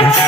Yeah.